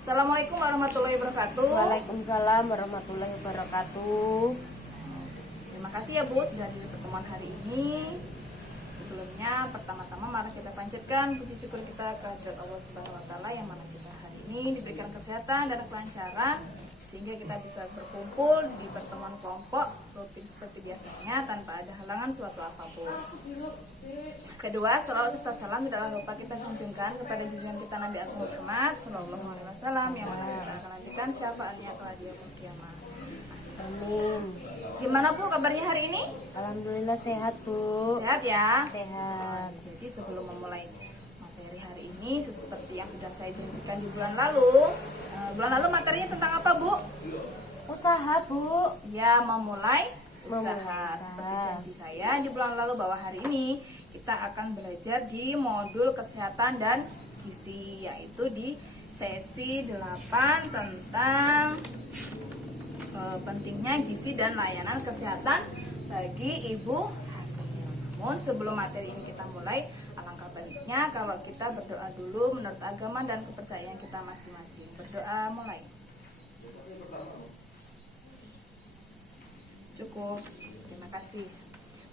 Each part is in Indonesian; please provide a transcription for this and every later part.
Assalamualaikum warahmatullahi wabarakatuh. Waalaikumsalam warahmatullahi wabarakatuh. Terima kasih ya Bu sudah di pertemuan hari ini. Sebelumnya pertama-tama mari kita panjatkan puji syukur kita kehadirat Allah Subhanahu wa taala yang mana kita hari ini diberikan kesehatan dan kelancaran sehingga kita bisa berkumpul di pertemuan kelompok rutin seperti biasanya tanpa ada halangan suatu apapun. Kedua, salawat serta salam tidaklah lupa kita sanjungkan kepada junjungan kita Nabi Muhammad Sallallahu Alaihi Wasallam yang mana kita akan lanjutkan syafaatnya kelak di yaumul kiamah. Amin. Gimana Bu kabarnya hari ini? Alhamdulillah sehat, Bu. Sehat ya? Sehat. Jadi sebelum memulai materi hari ini seperti yang sudah saya janjikan di bulan lalu materinya tentang apa Bu? Usaha, Bu. Ya, memulai usaha. Usaha. Seperti janji saya di bulan lalu bahwa hari ini kita akan belajar di modul kesehatan dan gizi, yaitu di sesi 8 tentang pentingnya gizi dan layanan kesehatan bagi ibu hamil. Namun sebelum materi ini kita mulai, alangkah baiknya kalau kita berdoa dulu menurut agama dan kepercayaan kita masing-masing. Berdoa mulai. Cukup. Terima kasih.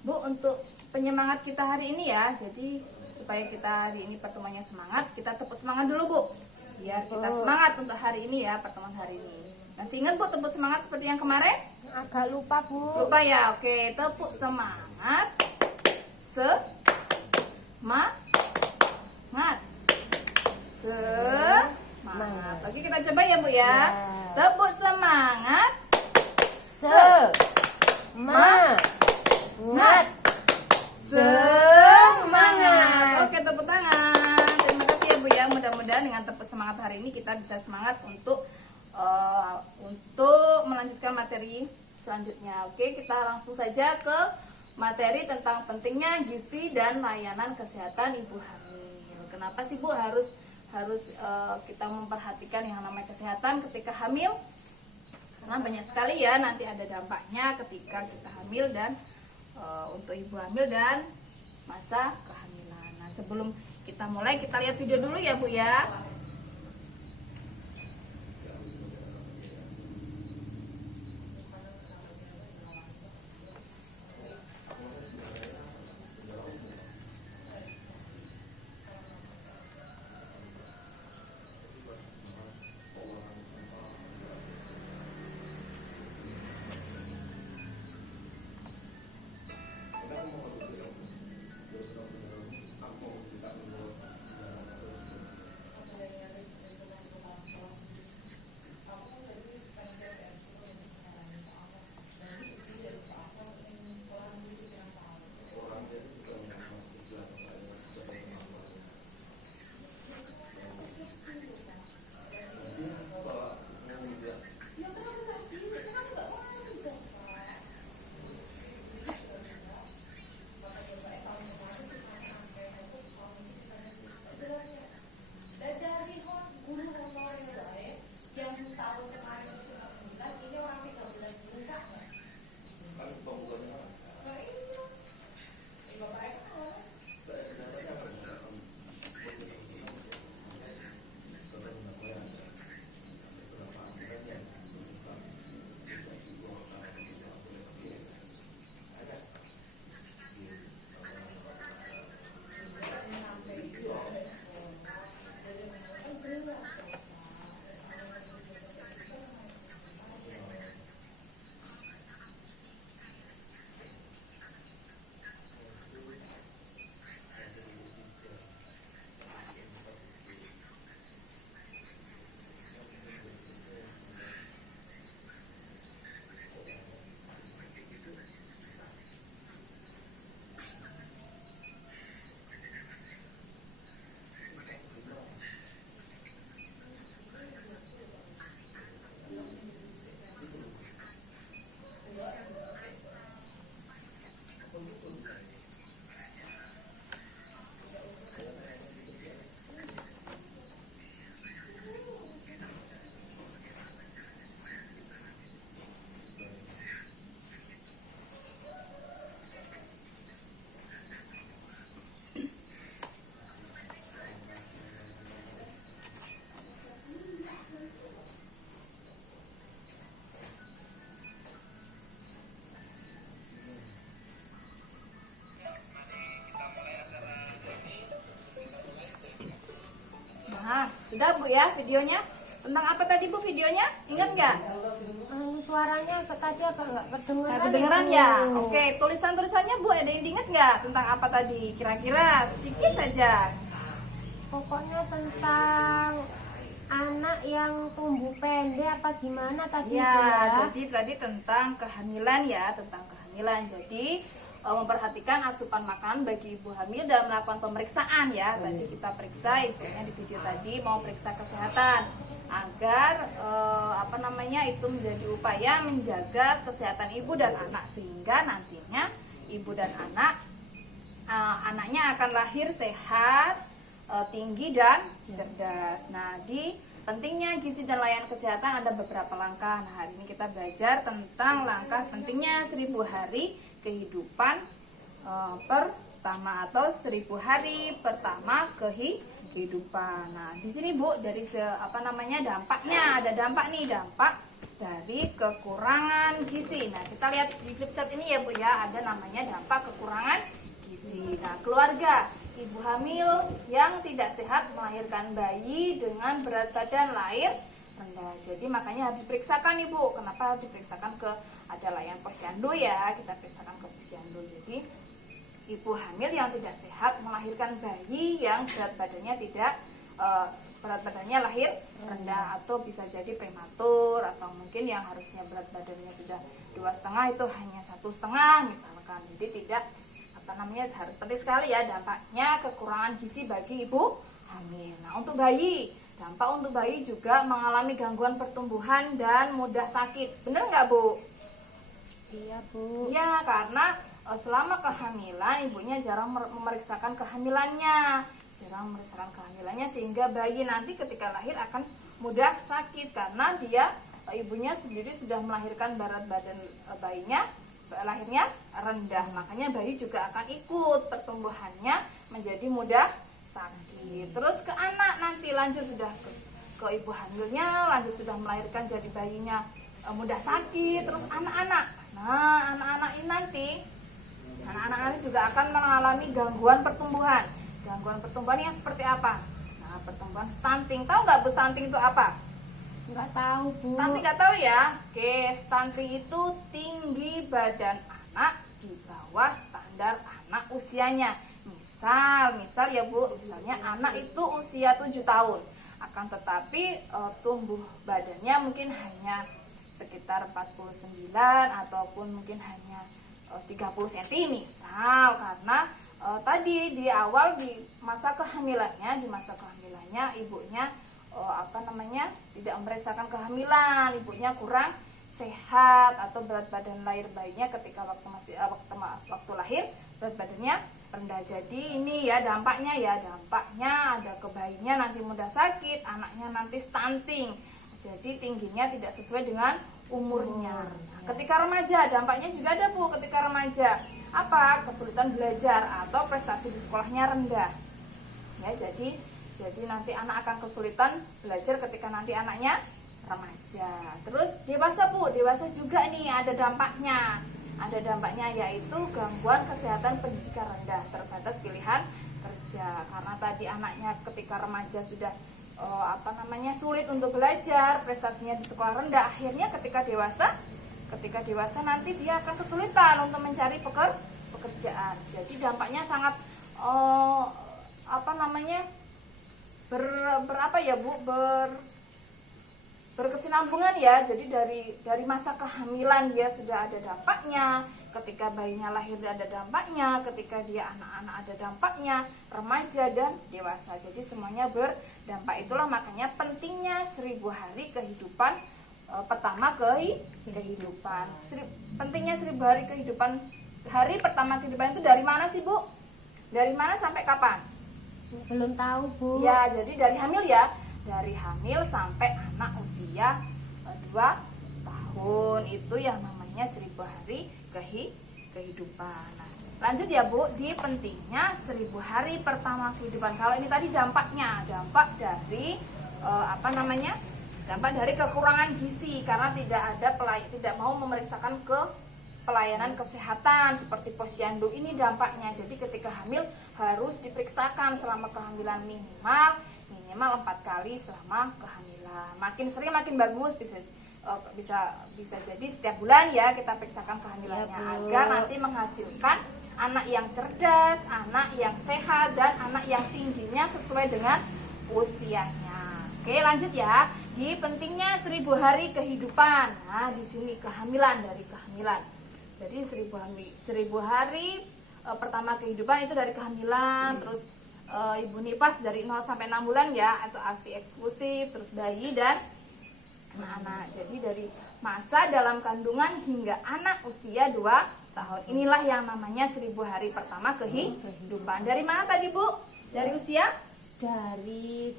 Bu, untuk penyemangat kita hari ini ya. Jadi supaya kita hari ini pertemuannya semangat, kita tepuk semangat dulu, Bu. Biar kita semangat untuk hari ini ya, pertemuan hari ini. Masih ingat Bu tepuk semangat seperti yang kemarin? Agak lupa, Bu. Lupa ya? Oke, tepuk semangat. Semangat. Oke, kita coba ya Bu ya. Tepuk semangat. Semangat. Semangat. Oke, tepuk tangan. Terima kasih ya Bu ya. Mudah-mudahan dengan tepuk semangat hari ini kita bisa semangat untuk melanjutkan materi selanjutnya. Oke, kita langsung saja ke materi tentang pentingnya gizi dan layanan kesehatan ibu hamil. Kenapa sih Bu harus kita memperhatikan yang namanya kesehatan ketika hamil? Karena banyak sekali ya nanti ada dampaknya ketika kita hamil dan untuk ibu hamil dan masa kehamilan. Nah, sebelum kita mulai kita lihat video dulu ya Bu ya. Sudah Bu ya videonya? Tentang apa tadi Bu videonya? Ingat nggak? Suaranya tadi agak nggak kedengeran. Nggak kedengeran ya? Oke, tulisannya Bu ada yang diingat nggak tentang apa tadi? Kira-kira sedikit saja. Pokoknya tentang anak yang tumbuh pendek apa gimana tadi Bu, Ya, jadi tadi tentang kehamilan ya, tentang kehamilan. Jadi memperhatikan asupan makanan bagi ibu hamil dalam melakukan pemeriksaan ya. Tadi kita periksa ibunya di video tadi mau periksa kesehatan agar itu menjadi upaya menjaga kesehatan ibu dan anak sehingga nantinya ibu dan anaknya akan lahir sehat, tinggi dan cerdas. Nah, di pentingnya gizi dan layanan kesehatan ada beberapa langkah. Nah, hari ini kita belajar tentang langkah pentingnya 1000 hari kehidupan pertama atau 1000 hari pertama kehidupan. Nah, di sini Bu dari dampaknya ada dampak dari kekurangan gizi. Nah, kita lihat di flip chart ini ya Bu ya, ada namanya dampak kekurangan gizi. Nah, keluarga ibu hamil yang tidak sehat melahirkan bayi dengan berat badan lahir rendah. Jadi makanya harus diperiksakan Ibu. Kenapa harus diperiksakan ada layanan posyandu ya? Kita periksakan ke posyandu. Jadi ibu hamil yang tidak sehat melahirkan bayi yang berat badannya lahir rendah atau bisa jadi prematur atau mungkin yang harusnya berat badannya sudah 2,5 itu hanya 1,5 misalkan. Jadi tidak harus penting sekali ya dampaknya kekurangan gizi bagi ibu hamil. Nah, dampak untuk bayi juga mengalami gangguan pertumbuhan dan mudah sakit. Bener nggak Bu? Iya Bu. Ya, karena selama kehamilan ibunya jarang memeriksakan kehamilannya, sehingga bayi nanti ketika lahir akan mudah sakit karena ibunya sendiri sudah melahirkan berat badan bayinya lahirnya rendah, makanya bayi juga akan ikut pertumbuhannya menjadi mudah sakit. Terus ke anak nanti lanjut sudah ke ibu hamilnya, lanjut sudah melahirkan jadi bayinya mudah sakit. Terus anak-anak, nah anak-anak ini juga akan mengalami gangguan pertumbuhan. Gangguan pertumbuhan yang seperti apa? Nah, pertumbuhan stunting. Tahu nggak Bu stunting itu apa? Nggak tahu Bu. Stunting nggak tahu ya? Oke, stunting itu tinggi badan anak di bawah standar anak usianya. Misal ya Bu, misalnya anak itu usia 7 tahun, akan tetapi tumbuh badannya mungkin hanya sekitar 49 ataupun mungkin hanya 30 cm misal, karena tadi di awal di masa kehamilannya ibunya tidak memeriksakan kehamilan, ibunya kurang sehat atau berat badan lahir bayinya ketika waktu lahir berat badannya rendah. Jadi ini ya dampaknya ada ke bayinya nanti mudah sakit, anaknya nanti stunting. Jadi tingginya tidak sesuai dengan umurnya. Nah, ketika remaja dampaknya juga ada Bu. Ketika remaja kesulitan belajar atau prestasi di sekolahnya rendah. Ya, jadi nanti anak akan kesulitan belajar ketika nanti anaknya remaja. Terus dewasa Bu, dewasa juga nih ada dampaknya. Ada dampaknya yaitu gangguan kesehatan pendidikan rendah, terbatas pilihan kerja. Karena tadi anaknya ketika remaja sudah sulit untuk belajar, prestasinya di sekolah rendah, akhirnya ketika dewasa nanti dia akan kesulitan untuk mencari pekerjaan. Jadi dampaknya sangat berkesinambungan ya. Jadi dari masa kehamilan dia sudah ada dampaknya, ketika bayinya lahir ada dampaknya, ketika dia anak-anak ada dampaknya, remaja dan dewasa. Jadi semuanya berdampak. Itulah makanya pentingnya 1000 hari kehidupan pertama kehidupan. Pentingnya 1000 hari kehidupan. Hari pertama kehidupan itu dari mana sih Bu? Dari mana sampai kapan? Belum tahu Bu. Ya, jadi dari hamil ya. Dari hamil sampai anak usia 2 tahun itu yang namanya 1000 hari kehidupan. Nah, lanjut ya Bu, di pentingnya 1000 hari pertama kehidupan. Kalau ini tadi dampaknya, dampak dari dampak dari kekurangan gizi karena tidak mau memeriksakan ke pelayanan kesehatan seperti posyandu. Ini dampaknya. Jadi ketika hamil harus diperiksakan selama kehamilan minimal minimal 4 kali selama kehamilan. Makin sering makin bagus, bisa jadi setiap bulan ya kita periksakan kehamilannya Ya, Bu. agar nanti menghasilkan anak yang cerdas, anak yang sehat, dan anak yang tingginya sesuai dengan usianya. Oke, lanjut ya. Di pentingnya 1000 hari kehidupan. Nah, di sini kehamilan, dari kehamilan. Jadi 1000 hari pertama kehidupan itu dari kehamilan, terus ibu nifas dari 0 sampai 6 bulan ya, atau ASI eksklusif, terus bayi dan anak-anak. Jadi dari masa dalam kandungan hingga anak usia 2 tahun. Inilah yang namanya 1000 hari pertama kehidupan. Dari mana tadi, Bu? Dari usia? Dari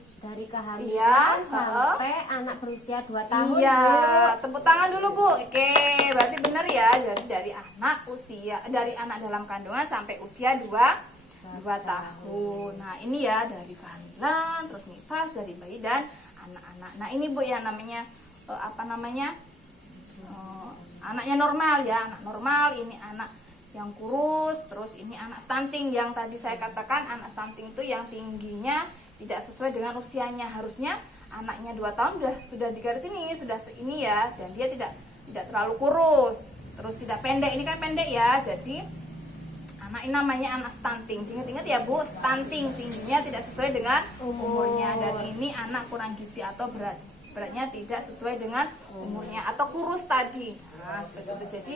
kehamilan Iya, sampai anak berusia 2 tahun. Iya, Bu. tepuk tangan dulu, Bu. Oke, berarti benar ya, dari anak dalam kandungan sampai usia 2 tahun. Nah, ini ya dari kehamilan, terus nifas, dari bayi dan anak-anak. Nah, ini Bu yang namanya anaknya normal ya, anak normal, ini anak yang kurus, terus ini anak stunting yang tadi saya katakan. Anak stunting itu yang tingginya tidak sesuai dengan usianya. Harusnya anaknya 2 tahun sudah di garis ini, sudah ini ya, dan dia tidak terlalu kurus, terus tidak pendek. Ini kan pendek ya, jadi anak ini namanya anak stunting. Ingat-ingat ya, Bu, stunting, tingginya tidak sesuai dengan umurnya. Dan ini anak kurang gizi atau beratnya tidak sesuai dengan umurnya, atau kurus tadi. Nah, seperti itu. Jadi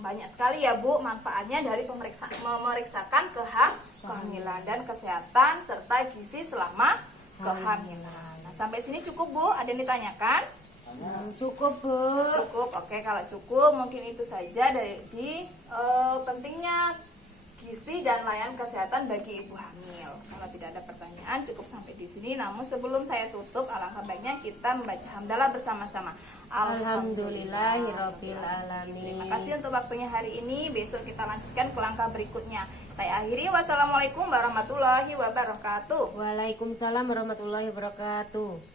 banyak sekali ya, Bu, manfaatnya dari memeriksakan kehamilan dan kesehatan serta gizi selama kehamilan. Nah, sampai sini cukup, Bu? Ada yang ditanyakan? Cukup, Bu. Cukup. Oke, kalau cukup mungkin itu saja dari pentingnya gizi dan layanan kesehatan bagi ibu hamil. Kalau tidak ada pertanyaan, cukup sampai di sini. Namun sebelum saya tutup, alangkah baiknya kita membaca hamdalah bersama-sama. Alhamdulillahirabbil alamin. Terima kasih untuk waktunya hari ini. Besok kita lanjutkan ke langkah berikutnya. Saya akhiri. Wassalamualaikum warahmatullahi wabarakatuh. Waalaikumsalam warahmatullahi wabarakatuh.